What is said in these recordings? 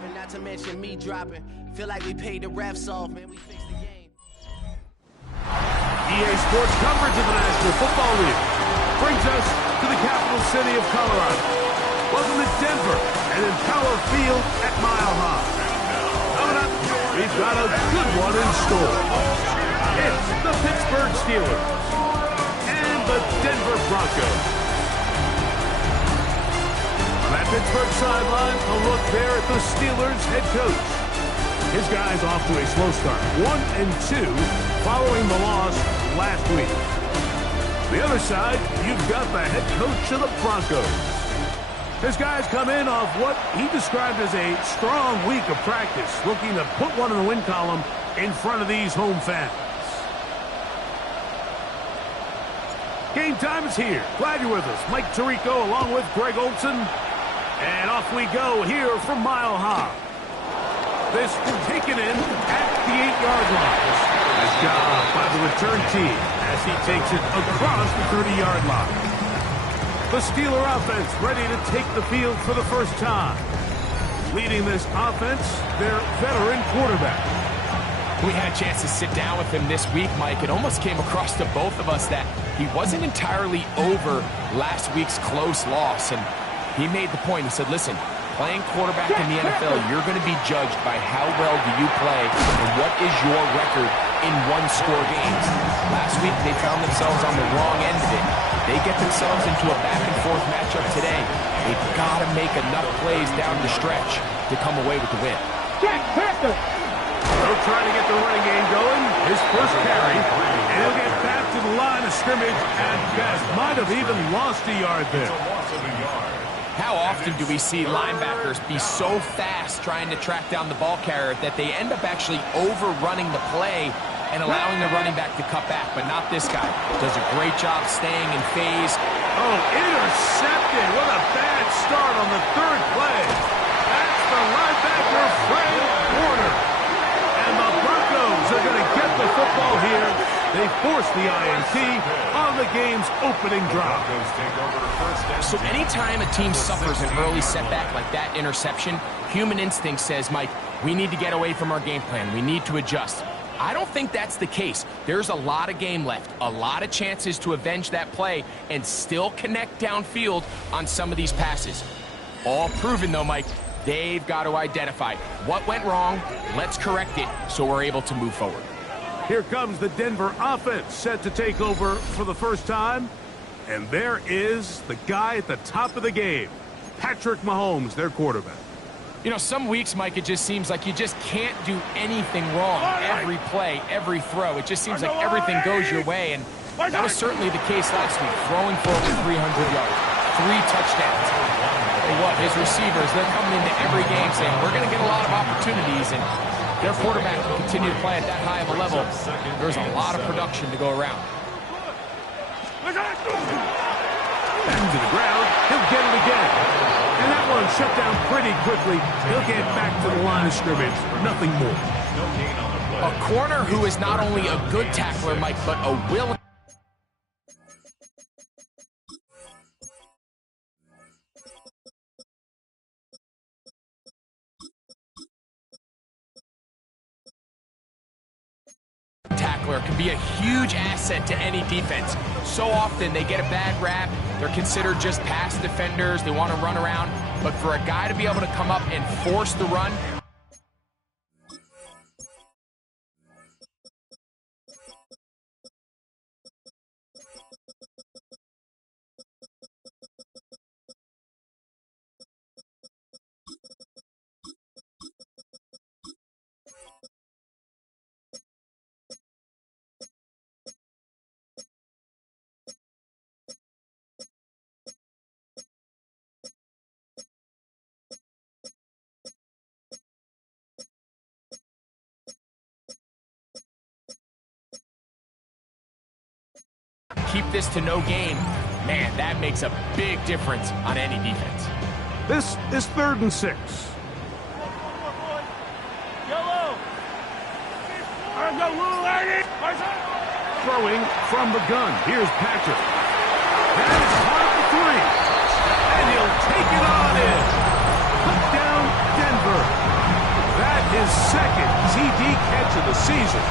driving, not to mention me dropping. Feel like we paid the refs off, man. We fixed the game. EA Sports coverage of the National Football League brings us to the capital city of Colorado. Welcome to Denver and Empower Field at Mile High. Coming up, we've got a good one in store. It's the Pittsburgh Steelers and the Denver Broncos. On that Pittsburgh sideline, a look there at the Steelers head coach. His guys off to a slow start, 1-2, following the loss last week. The other side, you've got the head coach of the Broncos. His guys come in off what he described as a strong week of practice, looking to put one in the win column in front of these home fans. Game time is here. Glad you're with us. Mike Tirico along with Greg Olson. And off we go here from Mile High. This taken in at the 8-yard line. Nice job by the return team as he takes it across the 30-yard line. The Steeler offense ready to take the field for the first time. Leading this offense, their veteran quarterback. We had a chance to sit down with him this week, Mike. It almost came across to both of us that he wasn't entirely over last week's close loss. And he made the point. He said, listen, playing quarterback in the NFL, you're going to be judged by how well do you play and what is your record in one-score games. Last week, they found themselves on the wrong end of it. They get themselves into a back-and-forth matchup today. They've got to make enough plays down the stretch to come away with the win. They'll try to get the running game going. His first carry, and he'll get back to the line of scrimmage at best. Might have even lost a yard there. How often do we see linebackers be so fast trying to track down the ball carrier that they end up actually overrunning the play and allowing the running back to cut back, but not this guy. Does a great job staying in phase. Oh, intercepted. What a bad start on the third play. That's the linebacker, Frank Warner. And the Broncos are going to get the football here. They force the INT on the game's opening drive. So anytime a team suffers an early setback like that interception, human instinct says, Mike, we need to get away from our game plan. We need to adjust. I don't think that's the case. There's a lot of game left, a lot of chances to avenge that play and still connect downfield on some of these passes. All proven, though, Mike. They've got to identify what went wrong, let's correct it so we're able to move forward. Here comes the Denver offense set to take over for the first time. And there is the guy at the top of the game, Patrick Mahomes, their quarterback. You know, some weeks, Mike, it just seems like you just can't do anything wrong. Every play, every throw, it just seems like everything goes your way. And that was certainly the case last week, throwing for over 300 yards, 3 touchdowns. And what, his receivers, they're coming into every game saying, we're going to get a lot of opportunities, and their quarterback can continue to play at that high of a level. There's a lot of production to go around. Back to the ground, he'll get it again. And that one shut down pretty quickly. He'll get back to the line of scrimmage, nothing more. A corner who is not only a good tackler, Mike, but a willing tackler can be a huge asset to any defense. So often they get a bad rap. They're considered just pass defenders. They want to run around. But for a guy to be able to come up and force the run, keep this to no gain, man, that makes a big difference on any defense. This is 3rd and 6. Throwing from the gun. Here's Patrick. That is caught for 3. And he'll take it on in. Put down Denver. season.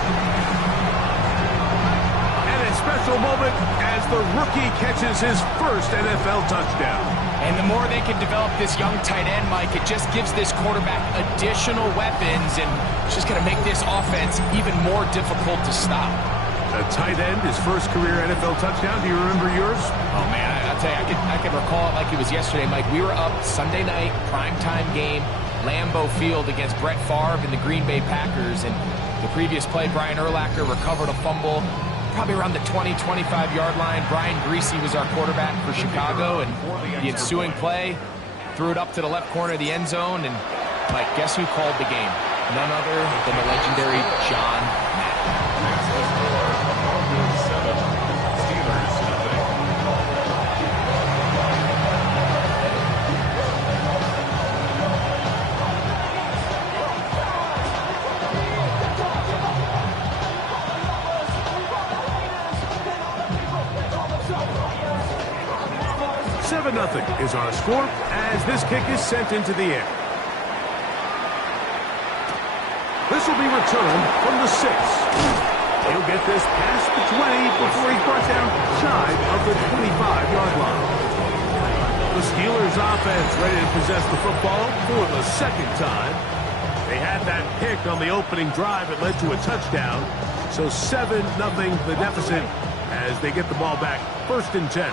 And a special moment as the rookie catches his first NFL touchdown. And the more they can develop this young tight end, Mike, it just gives this quarterback additional weapons, and it's just going to make this offense even more difficult to stop. A tight end, his first career NFL touchdown. Do you remember yours? Oh, man, I'll tell you, I can recall it like it was yesterday, Mike. We were up Sunday night, primetime game, Lambeau Field against Brett Favre and the Green Bay Packers, and the previous play, Brian Urlacher recovered a fumble probably around the 20, 25-yard line. Brian Greasy was our quarterback for Chicago, and the ensuing play threw it up to the left corner of the end zone, and Mike, guess who called the game? None other than the legendary John Madden. 7-0 is our score as this kick is sent into the air. This will be returned from the 6. He'll get this past the 20 before he's brought down shy of the 25-yard line. The Steelers offense ready to possess the football for the second time. They had that pick on the opening drive. It led to a touchdown. So 7-0 the deficit as they get the ball back 1st and 10.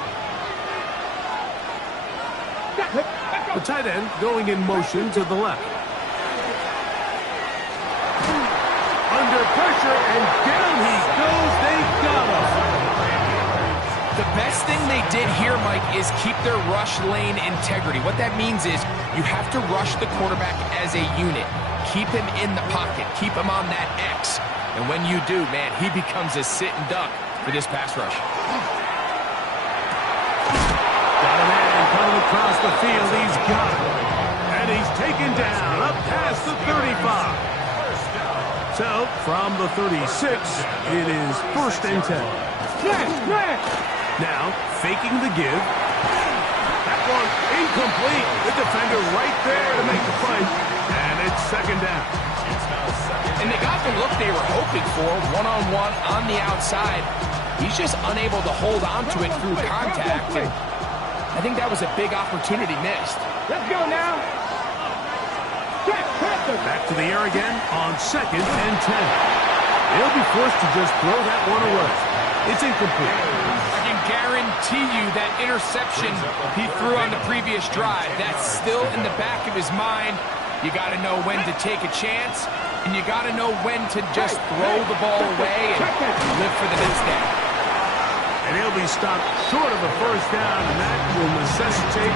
The tight end going in motion to the left. Under pressure, and down he goes. They got him. The best thing they did here, Mike, is keep their rush lane integrity. What that means is you have to rush the quarterback as a unit. Keep him in the pocket. Keep him on that X. And when you do, man, he becomes a sit and duck for this pass rush. Got a man coming across the field. He's got him. And he's taken down up past the 35. So, from the 36, it is 1st and 10. Now, faking the give. That one incomplete. The defender right there to make the play. And it's 2nd down. And they got the look they were hoping for, one-on-one on the outside. He's just unable to hold on to it through contact. And I think that was a big opportunity missed. Let's go now. Back to the air again on 2nd and 10. They'll be forced to just throw that one away. It's incomplete. I can guarantee you that interception he threw on the previous drive, that's still in the back of his mind. You got to know when to take a chance, and you got to know when to just throw the ball away and live for the next down. And he'll be stopped short of a 1st down, and that will necessitate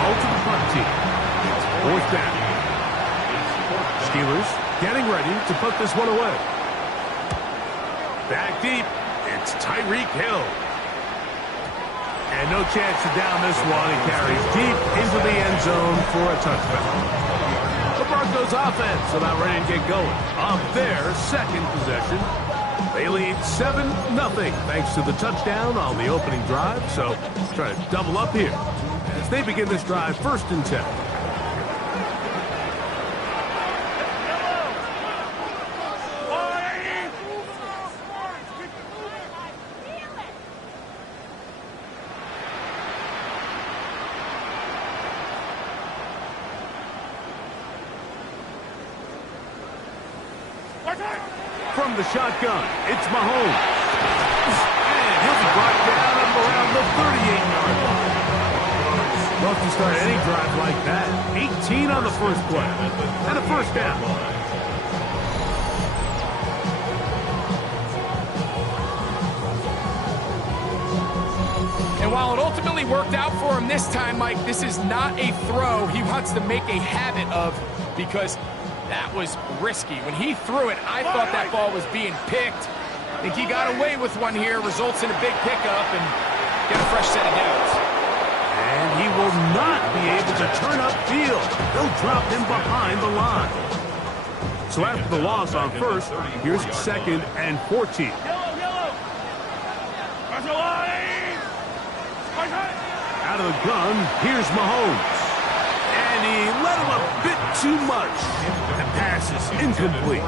ultimate punt team. 4th down. Steelers getting ready to put this one away. Back deep, it's Tyreek Hill. And no chance to down this one. He carries deep into the end zone for a touchback. The Broncos offense about ready to get going. On their 2nd possession, they lead 7-0 thanks to the touchdown on the opening drive. So try to double up here as they begin this drive 1st and 10. From the shotgun, it's Mahomes. And he'll be brought down up around the 38-yard line. Love to start any drive like that. 18 on the first play. And a 1st down. And while it ultimately worked out for him this time, Mike, this is not a throw he wants to make a habit of, because that was risky. When he threw it, I thought that ball was being picked. I think he got away with one here, results in a big pickup and get a fresh set of downs. And he will not be able to turn upfield. They'll drop him behind the line. So after the loss on 1st, here's 2nd and 14. Out of the gun, here's Mahomes. And he let him a bit too much. The pass is incomplete.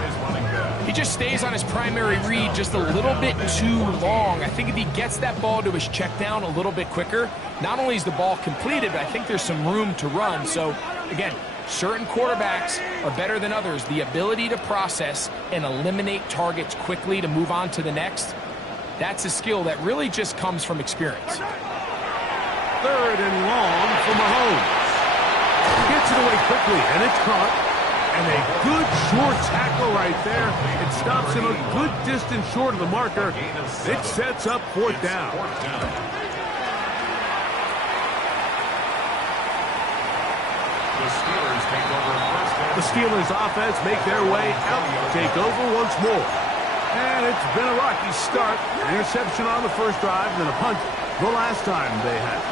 He just stays on his primary read just a little bit too long. I think if he gets that ball to his check down a little bit quicker, not only is the ball completed, but I think there's some room to run. So, again, certain quarterbacks are better than others. The ability to process and eliminate targets quickly to move on to the next, that's a skill that really just comes from experience. 3rd and long for Mahomes. He gets it away quickly, and it's caught. And a good short tackle right there. It stops him a good distance short of the marker. It sets up 4th down. The Steelers offense make their way out, take over once more. And it's been a rocky start. An interception on the first drive, and then a punt the last time they had it.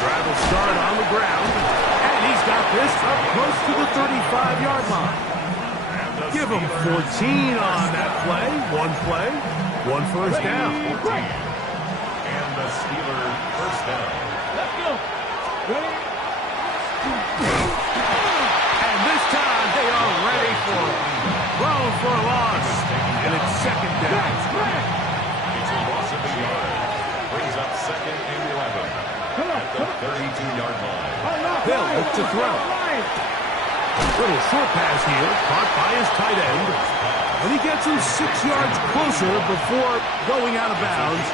Drive will start on the ground, and he's got this up close to the 35-yard line. Give him 14 on that play, one first down. And the Steelers first down. Let's go. Ready? And this time they are ready for it. Thrown for a loss, and it's 2nd down. It's a loss of a yard. Brings up 2nd and 11. At the 32-yard line. They'll look to throw. Little short pass here, caught by his tight end. And he gets him 6 yards closer before going out of bounds.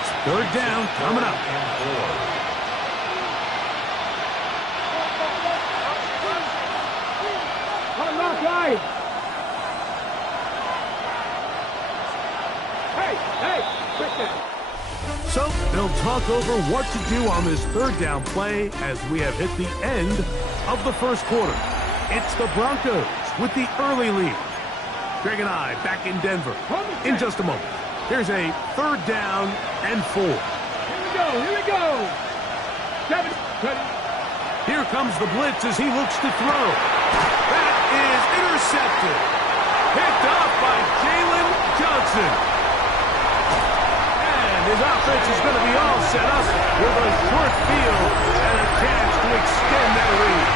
It's 3rd down coming up. So they'll talk over what to do on this 3rd down play as we have hit the end of the first quarter. It's the Broncos with the early lead. Greg and I back in Denver in just a moment. Here's a 3rd down and 4. Here we go. Here comes the blitz as he looks to throw. That is intercepted. Picked off by Jalen Johnson. His offense is going to be all set up with a short field and a chance to extend their lead.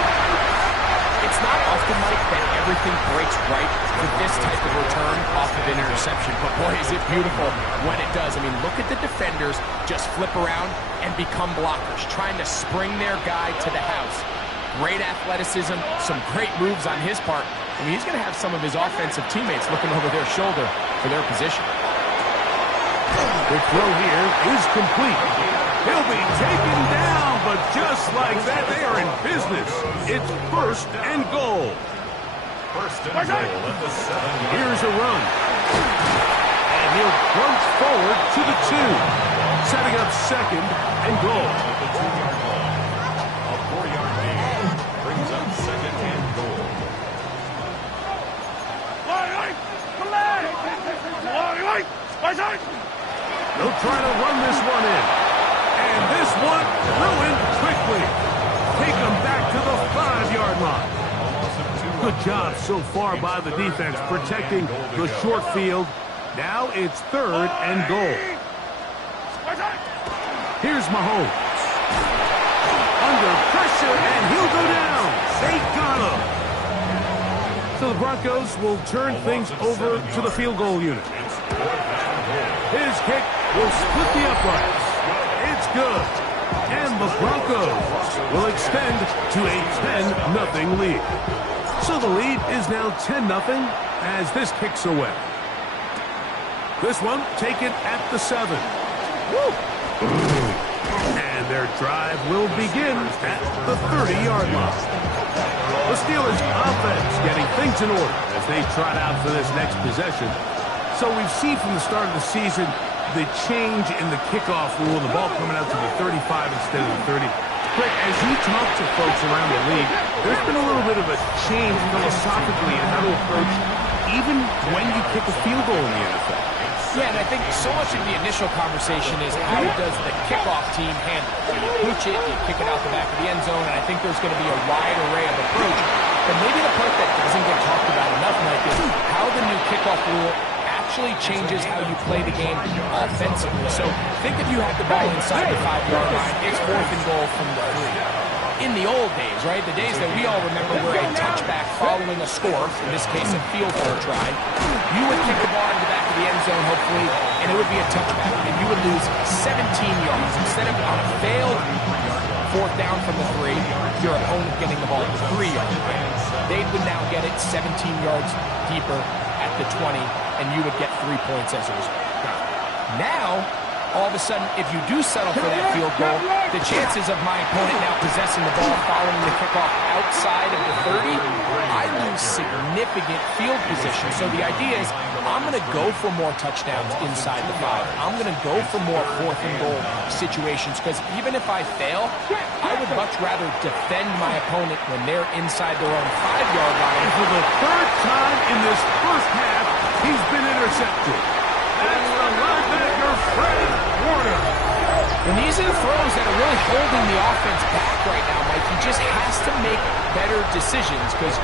It's not often, Mike, that everything breaks right for this type of return off of an interception. But, boy, is it beautiful when it does. I mean, look at the defenders just flip around and become blockers, trying to spring their guy to the house. Great athleticism, some great moves on his part. I mean, he's going to have some of his offensive teammates looking over their shoulder for their position. The throw here is complete. He'll be taken down, but just like that, they are in business. It's 1st and goal. 1st and goal at the 7. Here's a run. And he'll plunge forward to the 2. Setting up 2nd and goal. At the 2-yard line. A 4-yard gain brings up 2nd and goal. They'll try to run this one in. And this one ruined quickly. Take them back to the 5-yard line. Good job so far by the defense protecting the short field. Now it's 3rd and goal. Here's Mahomes. Under pressure, and he'll go down. They got him. So the Broncos will turn things over to the field goal unit. His kick will split the uprights. It's good. And the Broncos will extend to a 10-0 lead. So the lead is now 10-0 as this kicks away. This one taken at the 7. And their drive will begin at the 30-yard line. The Steelers offense getting things in order as they trot out for this next possession. So we've seen from the start of the season the change in the kickoff rule, the ball coming out to the 35 instead of the 30. Greg, as you talk to folks around the league, there's been a little bit of a change philosophically in how to approach even when you kick a field goal in the NFL. Yeah, and I think so much of the initial conversation is how does the kickoff team handle it? You pooch it, you kick it out the back of the end zone, and I think there's going to be a wide array of approach. But maybe the part that doesn't get talked about enough, Mike, is how the new kickoff rule actually changes how you play the game offensively. So think if you had the ball inside the 5-yard line, it's 4th and goal from the 3. In the old days, right, the days that we all remember were a touchback following a score, in this case a field goal try, you would kick the ball into the back of the end zone, hopefully, and it would be a touchback, and you would lose 17 yards. Instead of on a failed 4th down from the 3, your opponent getting the ball at the 3-yard line. They would now get it 17 yards deeper at the 20, and you would get 3 points as a result. Now, all of a sudden, if you do settle for that field goal, the chances of my opponent now possessing the ball following the kickoff outside of the 30, I lose significant field position. So the idea is I'm going to go for more touchdowns inside the 5. I'm going to go for more 4th and goal situations because even if I fail, I would much rather defend my opponent when they're inside their own 5-yard line. And for the 3rd time in this first half, he's been intercepted. That's the linebacker, Fred Warner. And these are the throws that are really holding the offense back right now, Mike. He just has to make better decisions because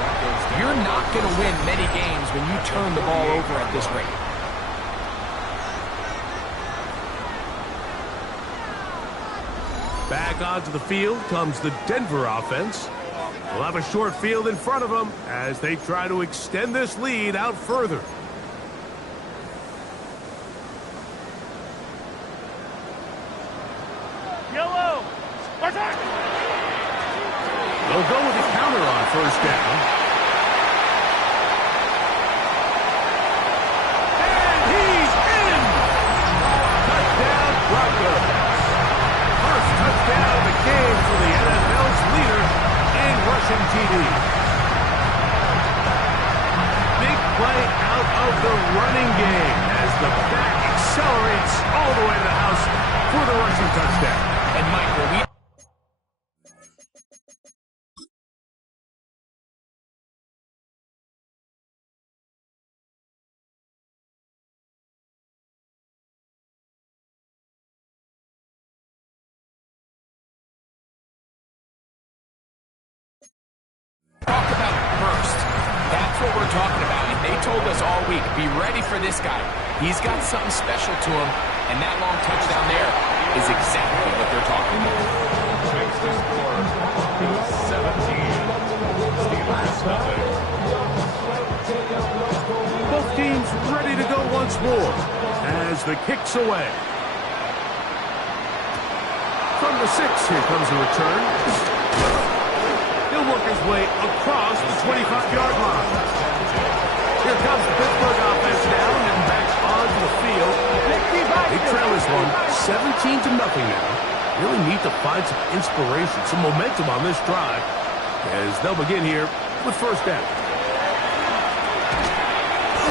you're not going to win many games when you turn the ball over at this rate. Back onto the field comes the Denver offense. They'll have a short field in front of them as they try to extend this lead out further. Yellow. Attack. They'll go with a counter on 1st down. And he's in! Touchdown, Broncos. First touchdown of the game for the NFL's leader in rushing TD. Big play out of the running game as the back accelerates all the way to the house for the rushing touchdown. And Mike, will we talk about burst? That's what we're talking about, and they told us all week, be ready for this guy. He's got something special to him, and that long touchdown there is exactly what they're talking about. Makes the score 17. Steelers nothing. Both teams ready to go once more as the kick's away. From the 6, here comes the return. He'll work his way across the 25-yard line. Here comes the Pittsburgh offense now, and back onto the field. They trail this one 17-0 now. Really need to find some inspiration, some momentum on this drive as they'll begin here with 1st down.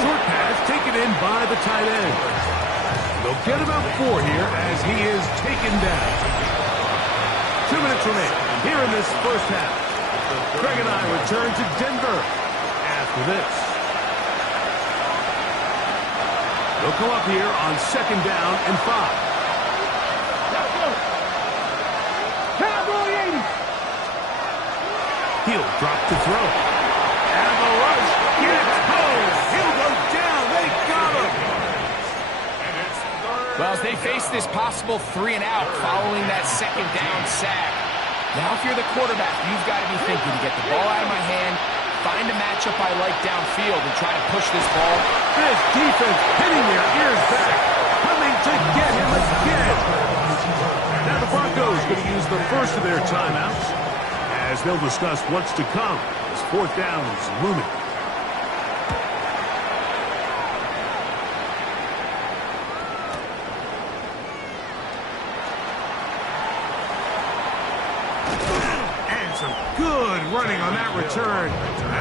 Short pass taken in by the tight end. They'll get about 4 here as he is taken down. 2 minutes remain here in this first half. Greg and I return to Denver after this. They'll come up here on 2nd down and 5. Cowboy 80. He'll drop to throw. And the rush gets home. He'll go down. They got him. Well, as they face this possible 3 and out following that 2nd down sack. Now, if you're the quarterback, you've got to be thinking, get the ball out of my hand, find a matchup I like downfield, and try to push this ball. This defense hitting their ears back, coming to get him again. Now the Broncos going to use the first of their timeouts as they'll discuss what's to come as 4th down is looming. Good running on that return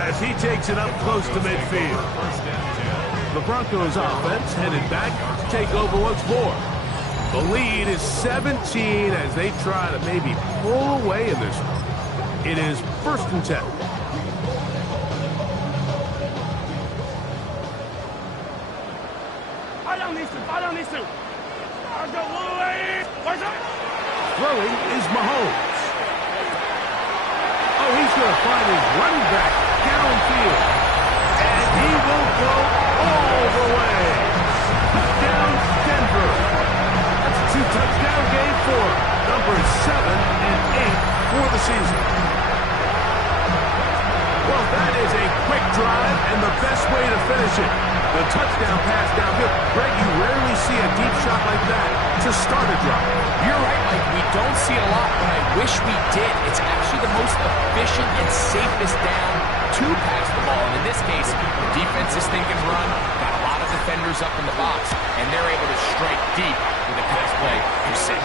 as he takes it up close to midfield. The Broncos offense headed back to take over once more. The lead is 17 as they try to maybe pull away in this one. It is 1st and 10. Throwing is Mahomes. Oh, he's going to find his running back downfield. And he will go all the way. touchdown game for numbers 7 and 8 for the season. Well, that is a quick drive and the best way to finish it. The touchdown pass downfield. Greg, you rarely see a deep shot like that to start a drive. You're right, Mike. We don't see it a lot, but I wish we did. It's actually the most efficient and safest down to pass the ball. And in this case, the defense is thinking run, got a lot of defenders up in the box, and they're able to strike deep with a pass play for 6.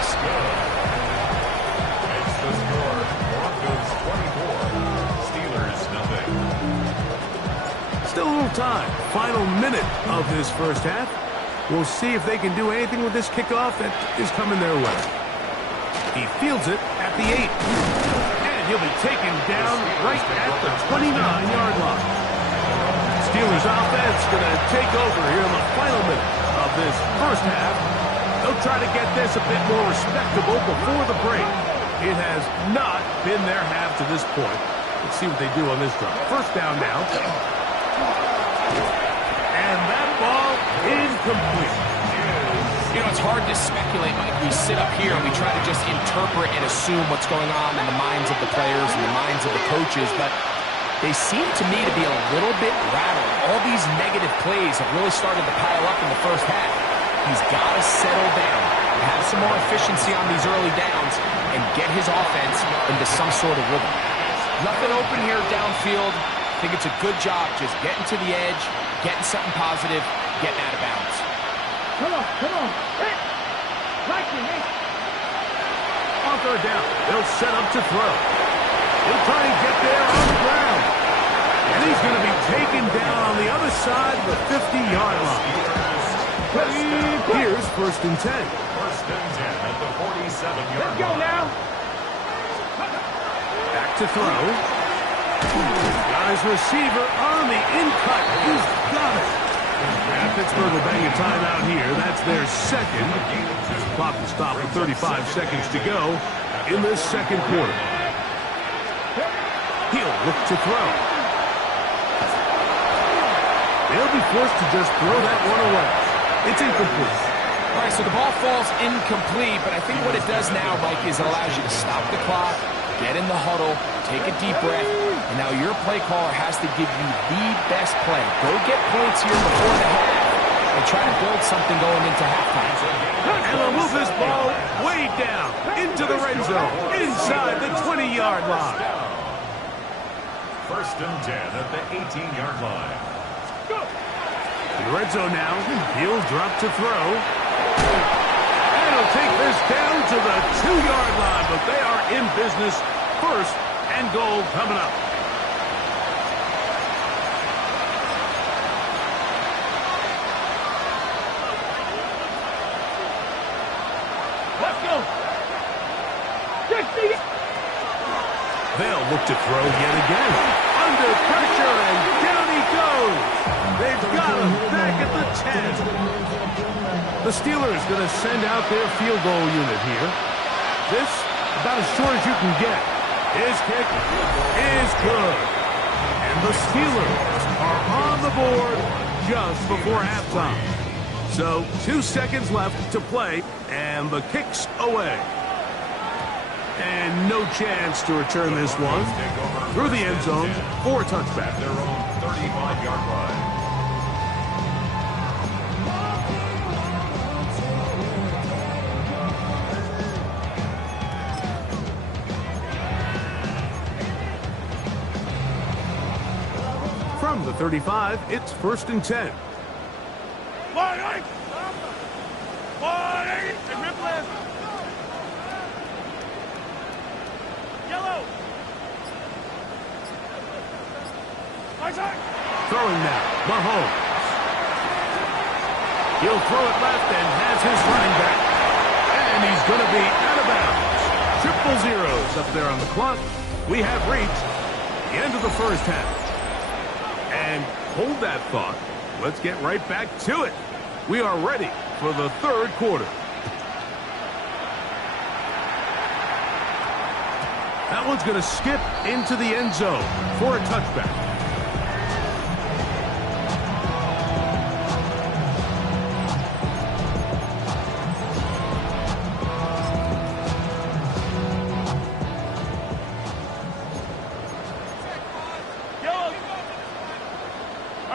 It's the score. Broncos 24, Steelers nothing. Still a little time. Final minute of this first half. We'll see if they can do anything with this kickoff that is coming their way. He fields it at the 8. And he'll be taken down right at the 29-yard line. Steelers offense going to take over here in the final minute of this first half. They'll try to get this a bit more respectable before the break. It has not been their half to this point. Let's see what they do on this drive. First down now. And that ball incomplete. You know, it's hard to speculate, Mike. We sit up here and we try to just interpret and assume what's going on in the minds of the players and the minds of the coaches, but they seem to me to be a little bit rattled. All these negative plays have really started to pile up in the first half. He's got to settle down, have some more efficiency on these early downs, and get his offense into some sort of rhythm. Nothing open here downfield. I think it's a good job just getting to the edge, getting something positive, getting out of bounds. Come on. Hey! Like me, hey! On third down, they'll set up to throw. He'll try and get there on the ground. And he's going to be taken down on the other side of the 50-yard line. Here's first and 10. First and 10 at the 47-yard line. Let's go now. Back to throw. Got his receiver on the in-cut. He's got it. And Pittsburgh will bang a timeout here. That's their second. Clock will stop with 35 seconds to go in this second quarter. He'll look to throw. They'll be forced to just throw that one away. It's incomplete. All right, so the ball falls incomplete, but I think what it does now, Mike, is it allows you to stop the clock, get in the huddle, take a deep breath, and now your play caller has to give you the best play. Go get points here before the half and try to build something going into halftime. And they'll move this ball way down into the red zone, inside the 20-yard line. First and 10 at the 18-yard line. In the red zone now, he'll drop to throw. And he'll take this down to the 2-yard line, but they are in business. First and goal coming up. Let's go. They'll look to throw yet again. Under pressure, and down he goes. They've got him back at the 10. The Steelers going to send out their field goal unit here. This, about as short as you can get. His kick is good. And the Steelers are on the board just before halftime. So 2 seconds left to play, and the kick's away. And no chance to return this one through the end zone for a touchback. Their own 35-yard line. From the 35, it's first and 10. Warning! Yellow! Throwing now, Mahomes. He'll throw it left and has his running back. And he's going to be out of bounds. Triple zeros up there on the clock. We have reached the end of the first half. And hold that thought. Let's get right back to it. We are ready for the third quarter. That one's going to skip into the end zone for a touchback.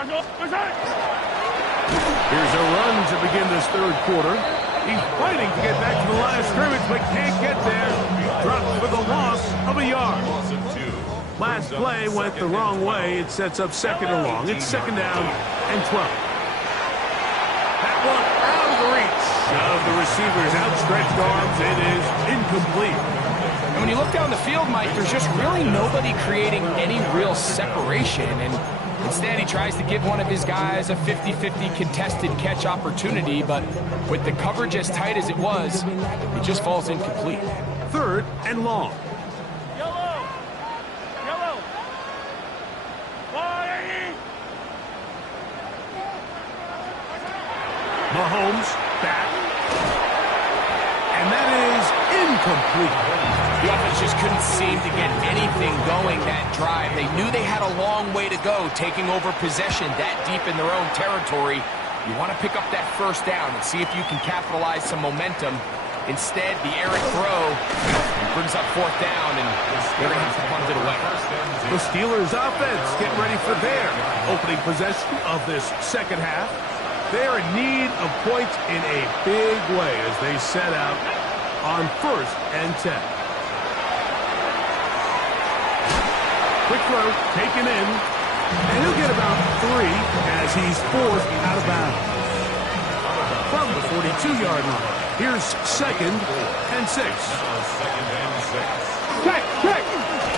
Here's a run to begin this third quarter. He's fighting to get back to the line of scrimmage, but can't get there. Dropped for the loss of a yard. Last play went the wrong way. It sets up second and long. It's second down and 12. That one out of the reach of the receiver's outstretched arms. It is incomplete. And when you look down the field, Mike, there's just really nobody creating any real separation. And instead, he tries to give one of his guys a 50-50 contested catch opportunity. But with the coverage as tight as it was, it just falls incomplete. Third and long. Mahomes back. And that is incomplete. The offense just couldn't seem to get anything going that drive. They knew they had a long way to go, taking over possession that deep in their own territory. You want to pick up that first down and see if you can capitalize some momentum. Instead, the errant throw brings up fourth down, and they're going to have to punt it away. The Steelers' offense getting ready for their opening possession of this second half. They're in need of points in a big way as they set out on first and 10. Quick throw, taken in, and he'll get about 3 as he's forced out of bounds. From the 42-yard line, here's second and 6. Check.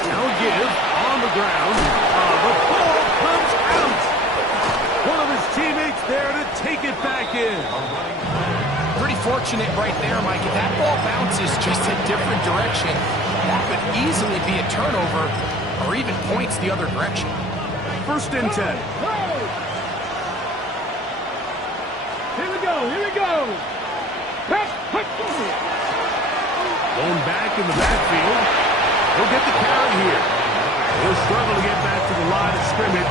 Now a give on the ground. The ball comes out. One of his teammates there to take it back in. Pretty fortunate right there, Mike. If that ball bounces just a different direction, that could easily be a turnover or even points the other direction. First and 10. Here we go. Going back in the backfield. He'll get the carry here. He'll struggle to get back to the line of scrimmage.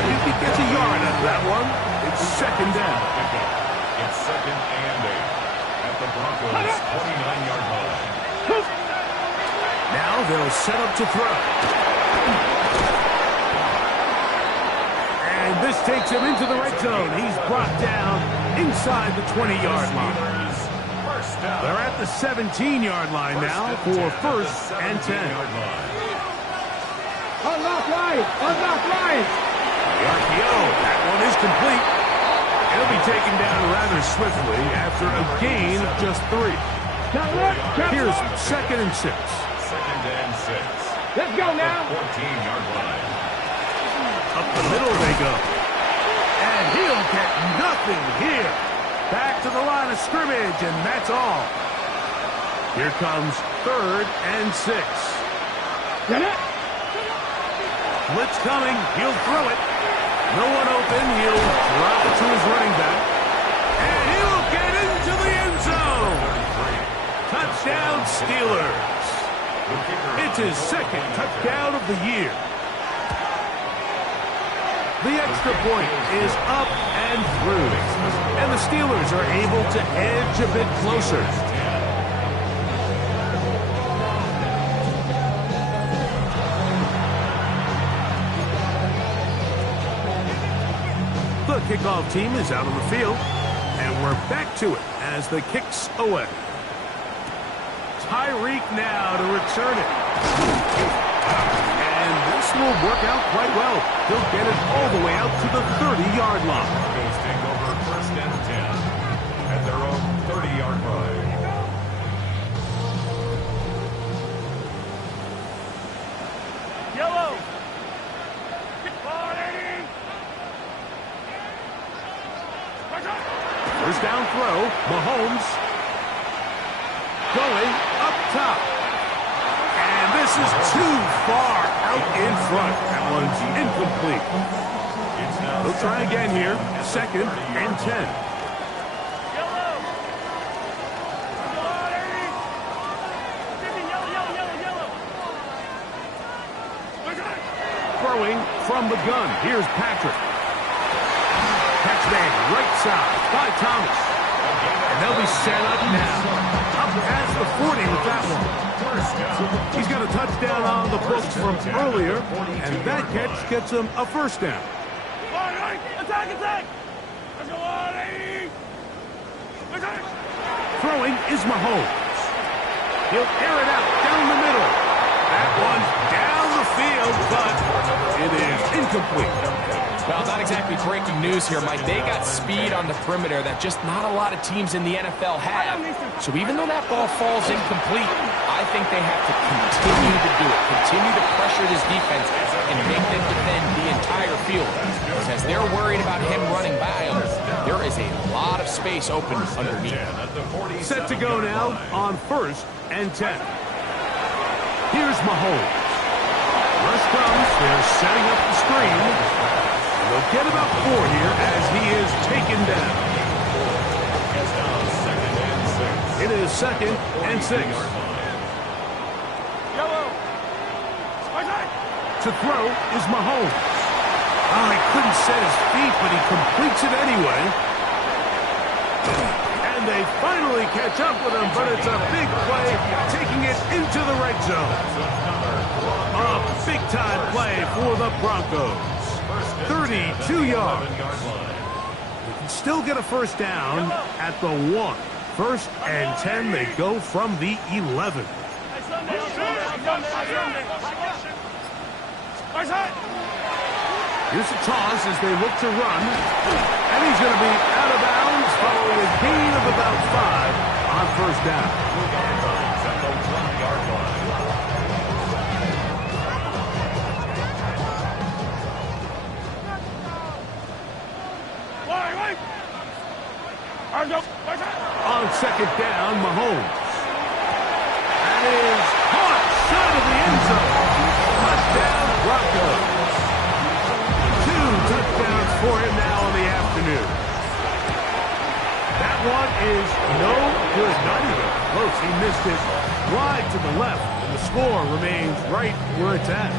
If he gets a yard out of that one, it's second down. It's second and 8 at the Broncos' 29-yard line. Now they'll set up to throw. And this takes him into the red zone. He's brought down inside the 20-yard line. They're at the 17-yard line now for first and 10. Unlock right. The RPO, that one is complete. It'll be taken down rather swiftly after a gain of just 3. Here's second and 6. Second and 6. Let's go now. 14-yard line. Up the middle they go. And he'll get nothing here. Back to the line of scrimmage, and that's all. Here comes third and 6. Get it. Blitz coming. He'll throw it. No one open. He'll drop it to his running back. And he'll get into the end zone. Touchdown, Steelers. It's his second touchdown of the year. The extra point is up and through. And the Steelers are able to edge a bit closer. The kickoff team is out on the field, and we're back to it as the kick's away. Tyreek now to return it. And this will work out quite well. He'll get it all the way out to the 30-yard line. Broncos take over first and 10 at their own 30-yard line. Yellow. First down throw, Mahomes going up top. And this is too far out in front. That one's incomplete. They'll try again here. Second and 10. Throwing from the gun. Here's Patrick. Touchdown, right side by Thomas. And they'll be set up now. Up past the 40 with that one. He's got a touchdown on the books from earlier, and that catch gets him a first down. Throwing is Mahomes. He'll air it out down the middle. That one's down the field, but it is incomplete. Well, not exactly breaking news here, Mike. They got speed on the perimeter that just not a lot of teams in the NFL have. So even though that ball falls incomplete, I think they have to continue to do it, continue to pressure this defense and make them defend the entire field. Because as they're worried about him running by them, there is a lot of space open underneath. Set to go now on 1st and 10. Here's Mahomes. Rush comes. They're setting up the screen. They'll get about 4 here as he is taken down. It is 2nd and 6. To throw is Mahomes. Oh, he couldn't set his feet, but he completes it anyway. And they finally catch up with him, but it's a big play, taking it into the red zone. A big-time play for the Broncos. 32 yards. They can still get a first down at the 1. 1st and 10, they go from the 11. Here's a toss as they look to run. And he's going to be out of bounds following a gain of about 5 on 1st down. On 2nd down, Mahomes. That is caught short of the end zone. Touchdown, Broncos. 2 touchdowns for him now in the afternoon. That one is no good, not even close. He missed it wide to the left, and the score remains right where it's at.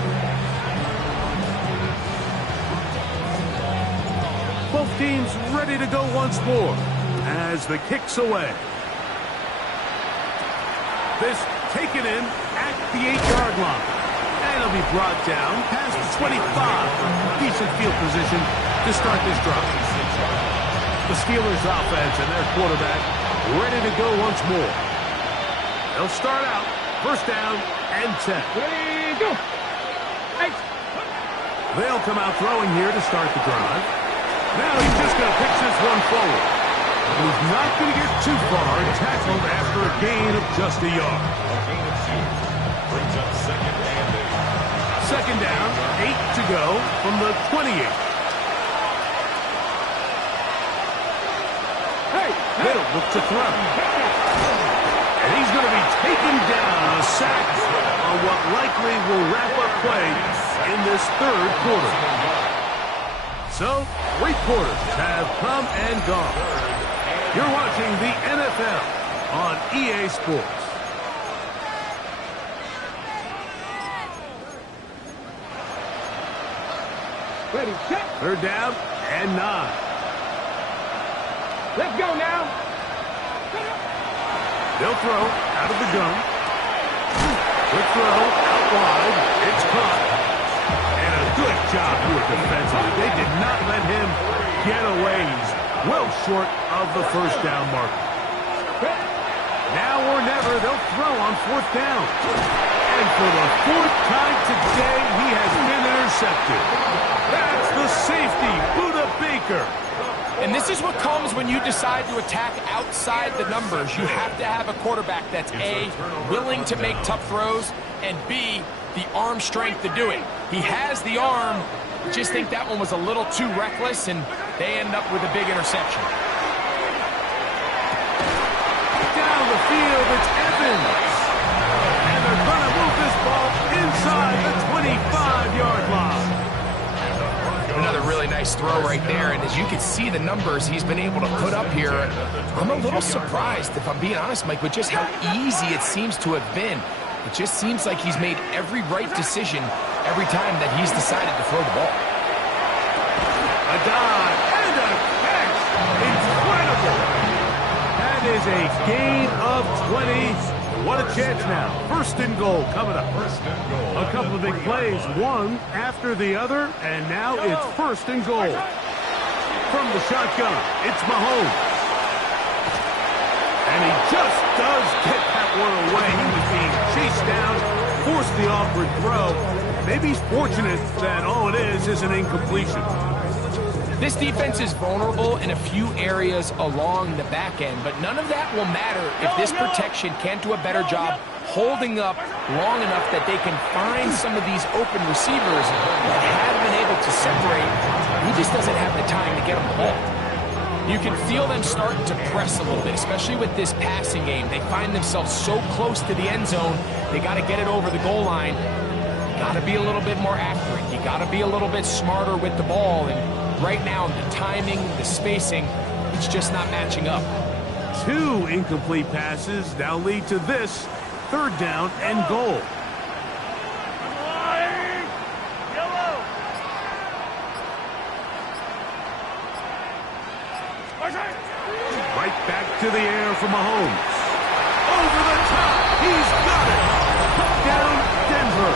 Both teams ready to go once more as the kick's away. This taken in at the 8-yard line. And it'll be brought down past the 25. Decent field position to start this drive. The Steelers offense and their quarterback ready to go once more. They'll start out 1st down and 10. They'll come out throwing here to start the drive. Now he's just going to pitch this one forward. He's not going to get too far, tackled after a gain of just a yard. Brings up 2nd and 8. 2nd down, 8 to go from the 28. They'll look to throw. And he's going to be taken down, a sack on what likely will wrap up play in this 3rd quarter. So, 3 quarters have come and gone. You're watching the NFL on EA Sports. Ready, set. 3rd down and 9. Let's go now. They'll throw out of the gun. Quick throw out wide. It's caught. And a good job here defensively. They did not let him get away. He's well short of the 1st down marker. Now or never, they'll throw on 4th down. And for the 4th time today, he has been intercepted. That's the safety, Budda Baker. And this is what comes when you decide to attack outside the numbers. You have to have a quarterback that's A, willing to make tough throws, and B, the arm strength to do it. He has the arm. Just think that one was a little too reckless, and they end up with a big interception. Down the field, it's Evans. And they're going to move this ball inside the 25-yard line. Another really nice throw right there, and as you can see the numbers he's been able to put up here, I'm a little surprised, if I'm being honest, Mike, with just how easy it seems to have been. It just seems like he's made every right decision every time that he's decided to throw the ball. A dive and a catch. Incredible. That is a gain of 20 What a chance now. First and goal coming up. First and goal. A couple of big plays, one after the other, and now it's first and goal. From the shotgun, it's Mahomes. And he just does get that one away. He was being chased down, forced the awkward throw. Maybe he's fortunate that all it is an incompletion. This defense is vulnerable in a few areas along the back end, but none of that will matter if this protection can't do a better job holding up long enough that they can find some of these open receivers that have been able to separate. He just doesn't have the time to get them the ball. You can feel them starting to press a little bit, especially with this passing game. They find themselves so close to the end zone, they got to get it over the goal line. Got to be a little bit more accurate. You got to be a little bit smarter with the ball, and right now, the timing, the spacing, it's just not matching up. 2 incomplete passes now lead to this third down and goal. Right back to the air for Mahomes. Over the top. He's got it. Touchdown, Denver.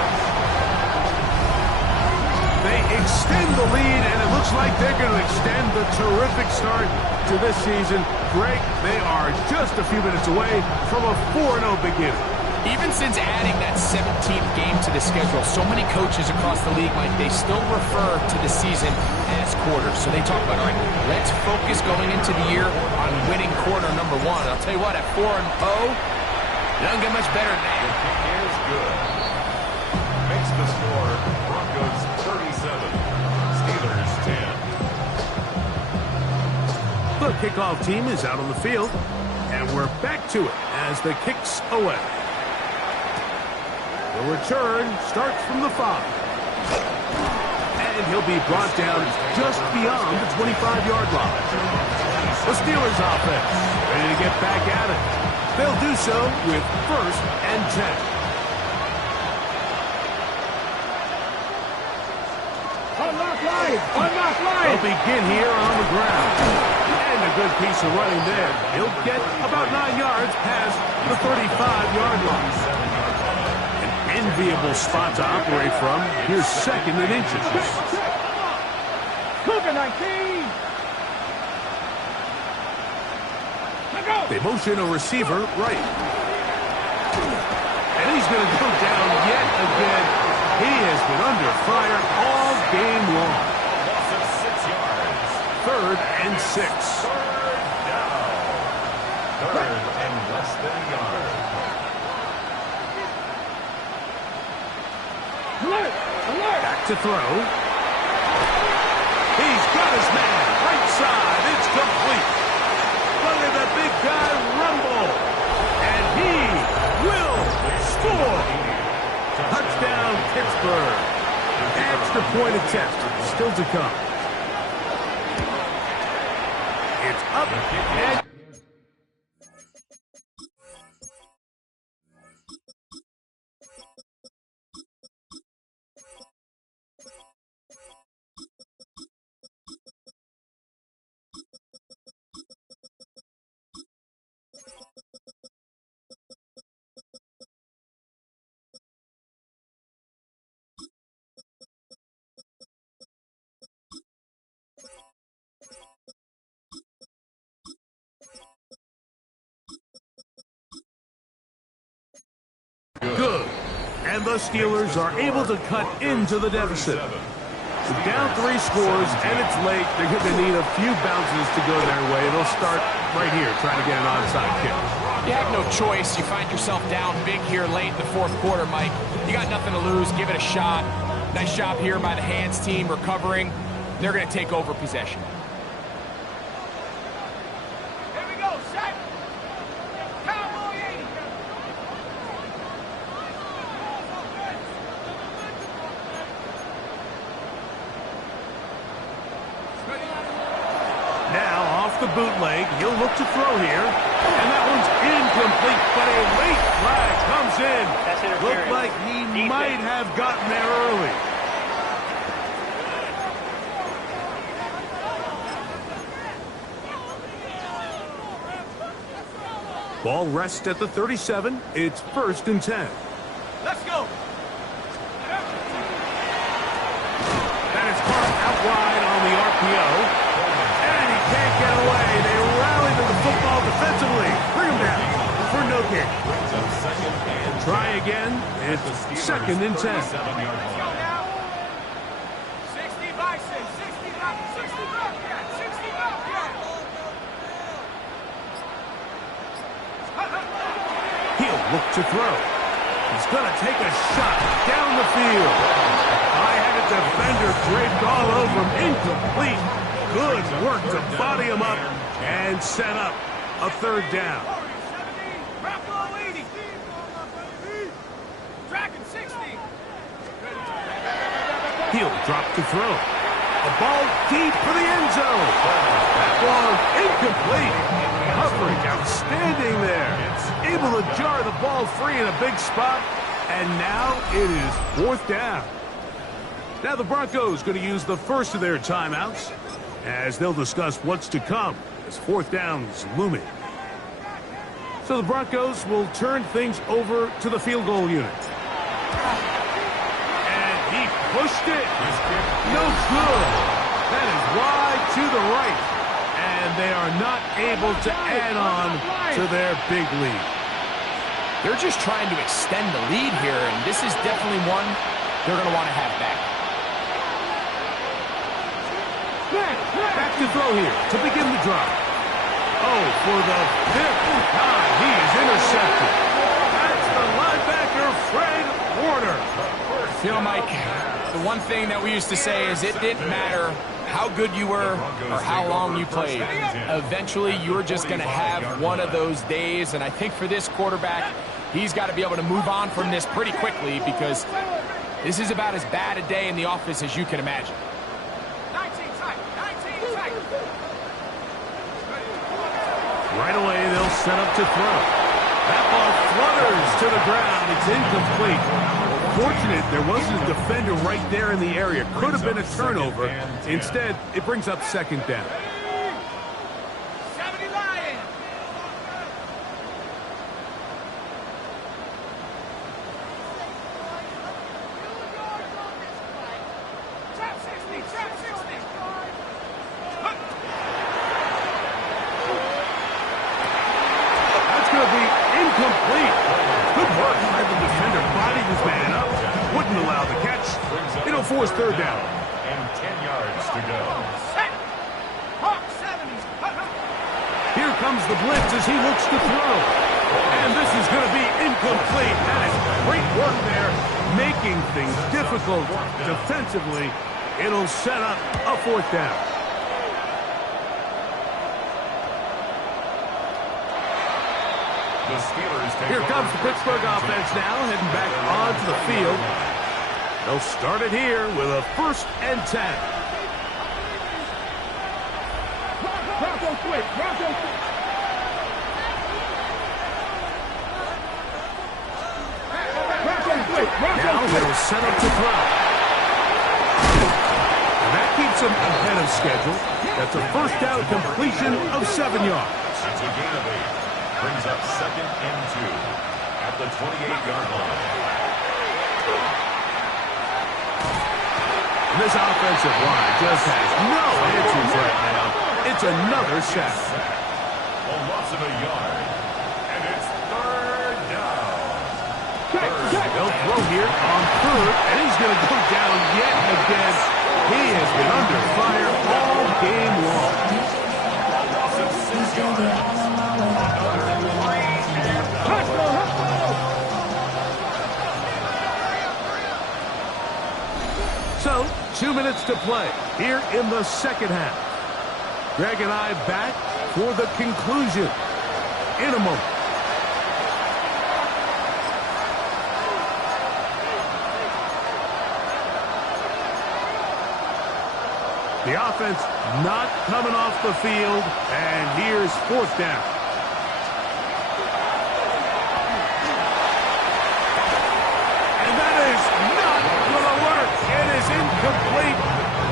They extend the lead, and it looks like they're going to extend the terrific start to this season. Greg, they are just a few minutes away from a 4-0 beginning. Even since adding that 17th game to the schedule, so many coaches across the league, Mike, they still refer to the season as quarters. So they talk about, all right, let's focus going into the year on winning quarter number 1. I'll tell you what, at 4-0, it doesn't get much better than that. It is good. Makes the score Broncos 37, Steelers 10. The kickoff team is out on the field, and we're back to it as the kicks away. The return starts from the 5. And he'll be brought down just beyond the 25-yard line. The Steelers offense ready to get back at it. They'll do so with 1st and 10. Unlock line! Unlock line! They'll begin here on the ground. And a good piece of running there. He'll get about 9 yards past the 35-yard line. Enviable spot to operate from. Here's 2nd and inches. Cougar 19! They motion a receiver right. And he's going to go down yet again. He has been under fire all game long. Loss of 6 yards. 3rd and 6. Third down. 3rd and less than a yard. Alert! Alert! Back to throw. He's got his man. Right side. It's complete. Look at the big guy rumble. And he will score. Touchdown, Pittsburgh. Extra point attempt still to come. It's up and... Good. And the Steelers are able to cut into the deficit. Down 3 scores, and it's late. They're going to need a few bounces to go their way. They'll start right here, trying to get an onside kick. You have no choice. You find yourself down big here late in the 4th quarter, Mike. You got nothing to lose. Give it a shot. Nice job here by the hands team recovering. They're going to take over possession. Here we go, set! Cowboy 80! Now, off the bootleg, he'll look to throw here. And that one's incomplete, but a late flag comes in. Looked like he might have gotten there early. Ball rests at the 37. It's 1st and 10. Let's go. That is caught out wide on the RPO. And he can't get away. They rally to the football defensively. Bring him down for no gain. Try again. It's 2nd and 10. 60 by 6. 60 by 60 by 60 by He'll look to throw. He's going to take a shot down the field. High-headed defender draped all over him. Incomplete. Good work to body him up and set up a 3rd down. He'll drop to throw. A ball deep for the end zone. That ball incomplete. Coverage outstanding there. Able to jar the ball free in a big spot. And now it is 4th down. Now the Broncos going to use the first of their timeouts as they'll discuss what's to come as 4th down's looming. So the Broncos will turn things over to the field goal unit. And he pushed it. No good. That is wide to the right. And they are not able to add on to their big lead. They're just trying to extend the lead here, and this is definitely one they're going to want to have back. Back to throw here to begin the drive. Oh, for the 5th time, he is intercepted. That's the linebacker, Fred Warner. You know, Mike, the one thing that we used to say is it didn't matter how good you were or how long you played. Eventually, you're just going to have one of those days, and I think for this quarterback, he's got to be able to move on from this pretty quickly because this is about as bad a day in the office as you can imagine. 19 tight. Right away, they'll set up to throw. That ball flutters to the ground. It's incomplete. Fortunate there wasn't a defender right there in the area. Could have been a turnover. Instead, it brings up 2nd down. 70 Lions. Trap 60. That's going to be incomplete. Good work by the defender. Bodied his man up. Wouldn't allow the catch. It'll force 3rd down. And 10 yards to go. Here comes the blitz as he looks to throw. And this is going to be incomplete. That is great work there, making things difficult defensively. It'll set up a 4th down. The Steelers take Here comes the Pittsburgh offense now, heading back onto the field. They'll start it here with a 1st and 10. Now they'll set up to throw. And that keeps them ahead of schedule. That's a 1st down completion of 7 yards. That's a gain of 8. Brings up 2nd and 2 at the 28-yard line. This offensive line just has no answers right now. It's another sack. A loss of a yard. And it's 3rd down. They'll throw here on 3rd, and he's going to go down yet again. He has been under fire all game long. So, 2 minutes to play here in the 2nd half. Greg and I back for the conclusion in a moment. The offense not coming off the field, and here's 4th down. And that is not going to work. It is incomplete.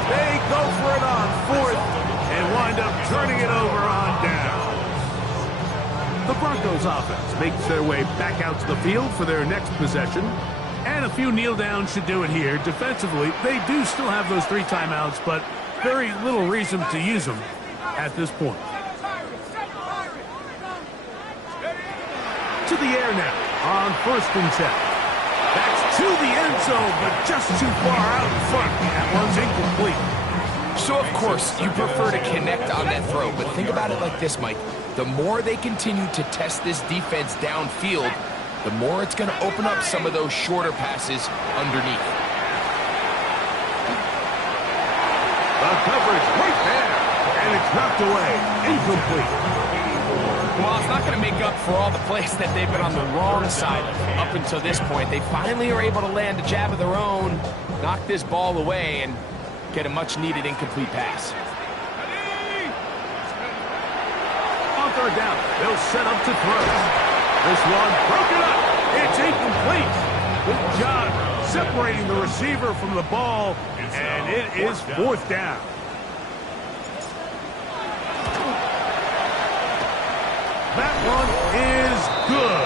They go for it on 4th and wind up turning it over on down. The Broncos Eagles offense makes their way back out to the field for their next possession. And a few kneel downs should do it here. Defensively, they do still have those 3 timeouts, but very little reason to use them at this point. To the air now on 1st and 10. That's to the end zone, but just too far out in front. That one's incomplete. So, of course, you prefer to connect on that throw, but think about it like this, Mike. The more they continue to test this defense downfield, the more it's going to open up some of those shorter passes underneath. The coverage right there, and it's knocked away. Incomplete. Well, it's not going to make up for all the plays that they've been on the wrong side of up until this point. They finally are able to land a jab of their own, knock this ball away, and get a much-needed incomplete pass. On 3rd down, they'll set up to throw. This one broken up. It's incomplete. Good job separating the receiver from the ball, and it is 4th down. That one is good.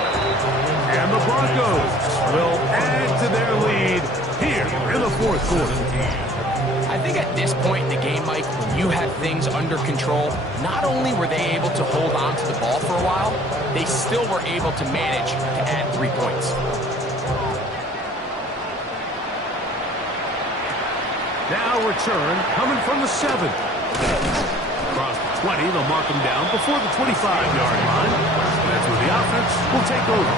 And the Broncos will add to their lead here in the 4th quarter. I think at this point in the game, Mike, when you have things under control, not only were they able to hold on to the ball for a while, they still were able to manage to add 3 points. Now return coming from the 7. Across the 20, they'll mark them down before the 25-yard line. That's where the offense will take over.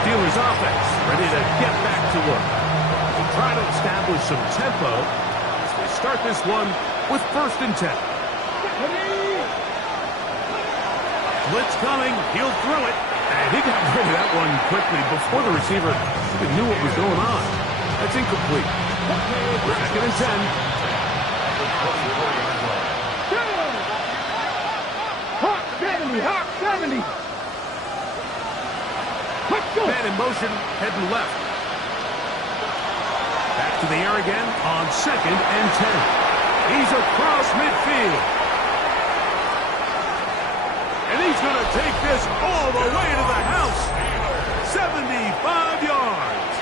Steelers offense ready to get back to work. They'll try to establish some tempo as they start this one with 1st and 10. Blitz coming. He'll throw it. And he got rid of that one quickly before the receiver even knew what was going on. That's incomplete. 2nd and 10. Hawk 70. Let's go. Man in motion, heading left. Back to the air again on 2nd and 10. He's across midfield. And he's going to take this all the way to the house. 75 yards.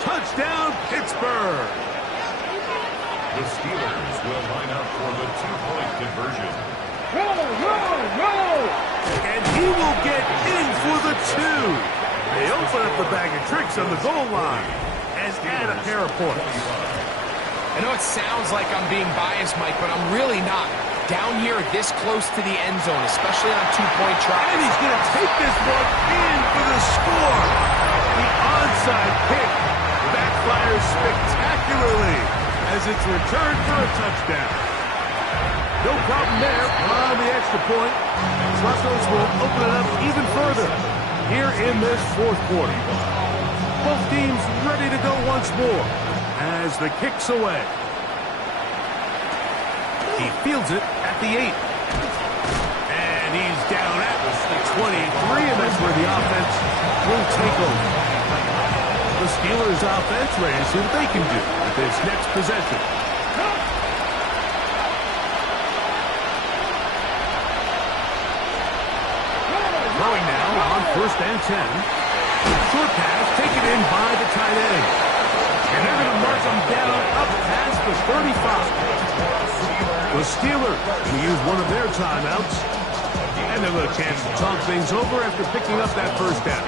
Touchdown, Pittsburgh. The Steelers will line up for the 2-point conversion. Roll. And he will get in for the 2. They open up the bag of tricks on the goal line and add a pair of points. I know it sounds like I'm being biased, Mike, but I'm really not. Down here this close to the end zone, especially on 2-point tries. And he's going to take this one in for the score. The onside kick backfires spectacularly as it's returned for a touchdown. No problem there on the extra point. Broncos will open it up even further here in this 4th quarter. Both teams ready to go once more as the kick's away. He fields it at the 8. And he's down at the 23, and that's where the offense will take over. The Steelers offense ready to see what they can do with this next possession. Throwing now on 1st and 10. Short pass taken in by the tight end. And they're going to mark them down up past the 35. The Steelers going to use one of their timeouts. And they'll have a chance to talk things over after picking up that 1st down.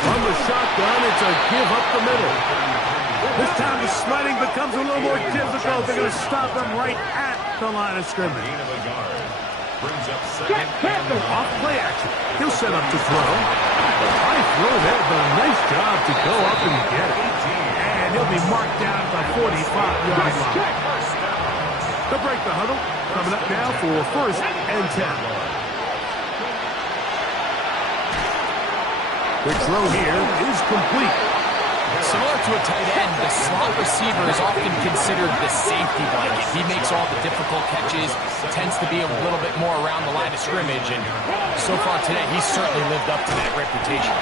From the shotgun, it's a give up the middle. This time the sliding becomes a little more difficult. They're going to stop him right at the line of scrimmage. Brings up 2nd and off play action. He'll set up to throw. The high throw there, but a nice job to go up and get it. And he'll be marked down at the 45-yard line. They'll break the huddle. Coming up now for 1st and 10. The throw here is complete. Similar to a tight end, the slot receiver is often considered the safety blanket. He makes all the difficult catches, tends to be a little bit more around the line of scrimmage, and so far today, he's certainly lived up to that reputation.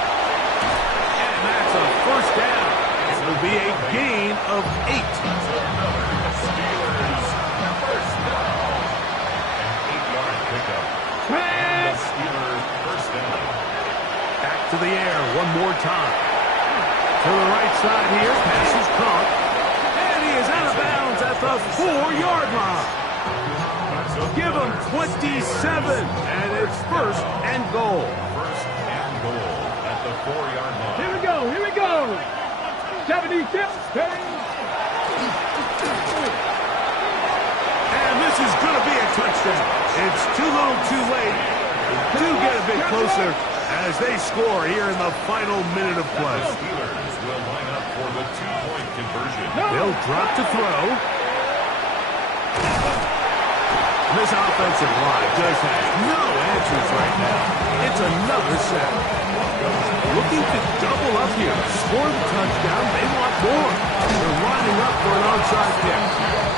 first down. It will be a gain of 8. Steelers first down. An 8-yard pickup. And the Steelers first down. Back to the air one more time. To the right side here. Pass is caught. And he is out of bounds at the 4-yard line. Give him 27. And it's first and goal. First and goal at the 4-yard line. Here we go. Here we go. 76. And this is going to be a touchdown. It's too little too late to get a bit closer as they score here in the final minute of play. The Steelers will line up for the 2-point conversion. They'll drop to throw. This offensive line just has no answers right now. It's another set. Looking to double up here. Score the touchdown. They want more. They're lining up for an onside kick.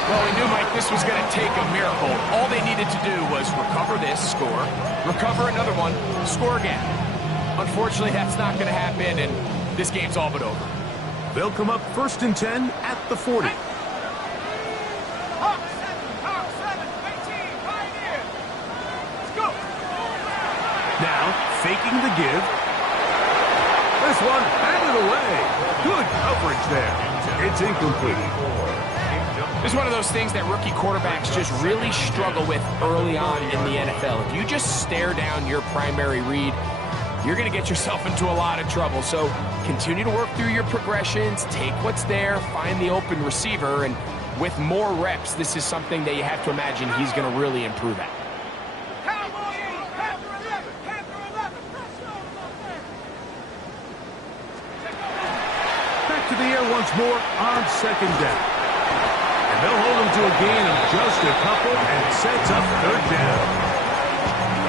Well, we knew, Mike, this was going to take a miracle. All they needed to do was recover this, score, recover another one, score again. Unfortunately, that's not going to happen, and this game's all but over. They'll come up first and 10 at the 40. Now, faking the give. This one handed away. Good coverage there. It's incomplete. It's one of those things that rookie quarterbacks just really struggle with early on in the NFL. If you just stare down your primary read, you're going to get yourself into a lot of trouble. So continue to work through your progressions, take what's there, find the open receiver, and with more reps, this is something that you have to imagine he's going to really improve at. Back to the air once more on second down. And they'll hold him to a gain of just a couple and sets up third down.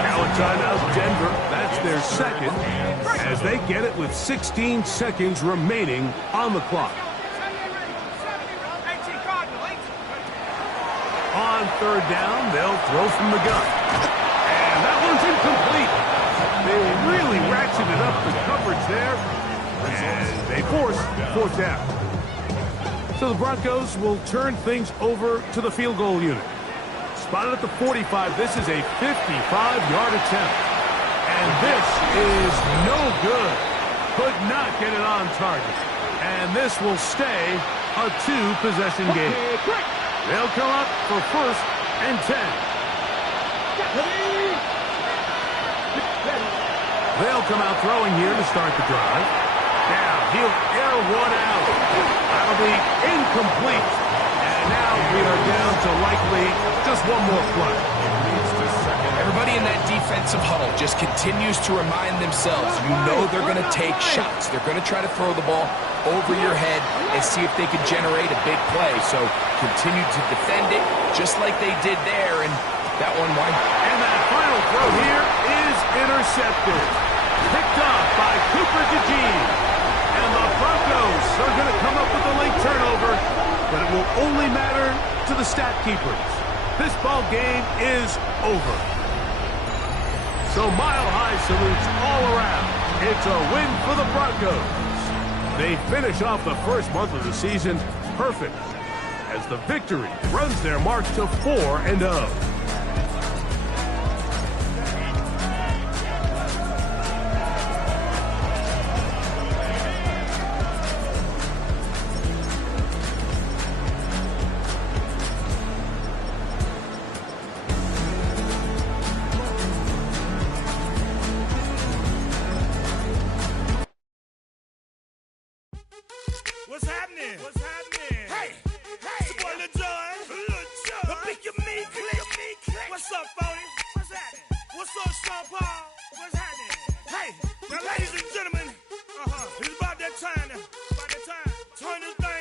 Now a timeout, Denver. That's their second as they get it with 16 seconds remaining on the clock. On third down, they'll throw from the gun. And that one's incomplete. They really ratcheted up the coverage there. And they force fourth down. So the Broncos will turn things over to the field goal unit. Spotted at the 45, this is a 55-yard attempt. And this is no good. Could not get it on target. And this will stay a 2-possession game. They'll come up for first and 10. They'll come out throwing here to start the drive. Now he'll air one out. That'll be incomplete. And now we are down to likely just one more play. Everybody in that defensive huddle just continues to remind themselves, you know they're going to take shots. They're going to try to throw the ball over your head and see if they can generate a big play. So continue to defend it just like they did there. And that one wide. And that final throw here is intercepted. Picked off by Cooper DeJean. And the Broncos are going to come up with a late turnover, but it will only matter to the stat keepers. This ball game is over. So mile-high salutes all around. It's a win for the Broncos. They finish off the first month of the season perfect as the victory runs their march to 4-0. What's happening? What's happening? Hey, it's your boy Lil Jon. The Pick Your Me Click. What's up, 40? What's happening? What's up, Sean Paul? What's happening? Hey, now ladies and gentlemen, it's about that time. Turn this thing